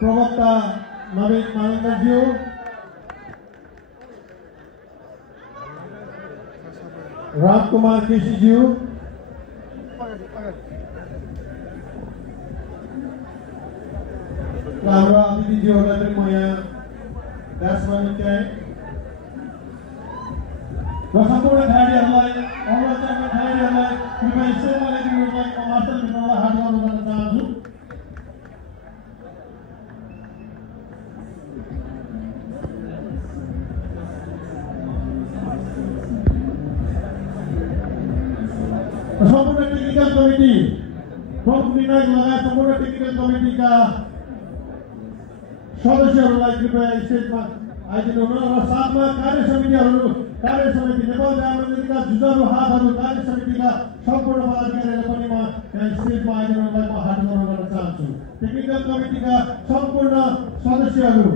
प्रवक्ता नवीन मानन्दज्यू, रामकुमार केसीज्यू, हाम्रा अतिथिज्यूहरूलाई पनि म यहाँ ड्यासमा निम्त्याएँ र सम्पूर्ण खेलाडीहरूलाई अग्रचारका खेलाडीहरूलाई कृपया स्टेजमा ल्याइदिनुलाई म मास्टर मित्रलाई हात जोड्न गर्न चाहन्छु। सम्पूर्ण टेक्निकल कमिटी प्रमुख निर्णायक लगायत सम्पूर्ण टेक्निकल कमिटीका सदस्यहरूलाई कृपया स्टेजमा आइदिनु हुन र साथमा कार्य समिति नेपाल ग्रामीणका जुझारु हातहरू कार्य समितिका सम्पूर्ण पदाधिकारीहरू पनि म यहाँ स्टेजमा आइदिनुलाई म हात जोड्न गर्न चाहन्छु। टेक्निकल कमिटीका सम्पूर्ण सदस्यहरू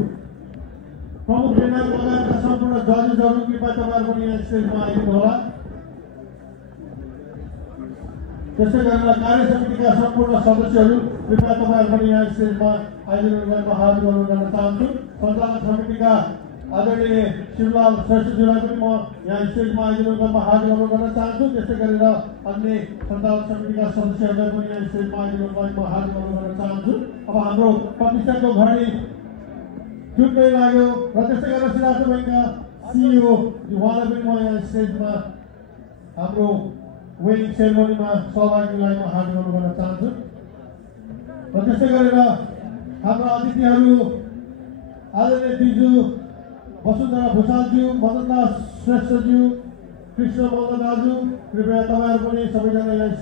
प्रमुख निर्णायक लगायतका सम्पूर्ण जजेसहरू कृपया तपाईँहरू पनि यहाँ स्टेजमा आइदिनु होला। त्यसै गरेर कार्य समितिका सम्पूर्ण सदस्यहरू कृपया तपाईँहरू पनि यहाँ स्टेजमा आइदिनुलाई म हात जोड्न गर्न चाहन्छु। सञ्चालक समितिका आदरणीय शिवलाल श्रेष्ठज्यूलाई पनि म यहाँ स्टेजमा आइदिनुलाई म हात जोड्न गर्न चाहन्छु। त्यसै गरेर अन्य सञ्चालक समितिका सदस्यहरूलाई पनि यहाँ स्टेजमा आइदिनुलाई म हात जोड्न गर्न चाहन्छु। अब हाम्रो प्रतिष्ठाको घडी जुट्दै लाग्यो र त्यसै गरेर सिराजु बैङ्कका सिइओ उहाँलाई पनि म यहाँ स्टेजमा हाम्रो वेडिङ सेरेमनीमा सहभागीलाई म हात जोड्न गर्न चाहन्छु। र त्यसै गरेर हाम्रा अतिथिहरू आदरणीय दिजु वसुन्धरा भूषालज्यू, मदनदास श्रेष्ठज्यू, कृष्ण मल्ल दाजु, कृपया तपाईँहरू पनि सबैजना यहाँ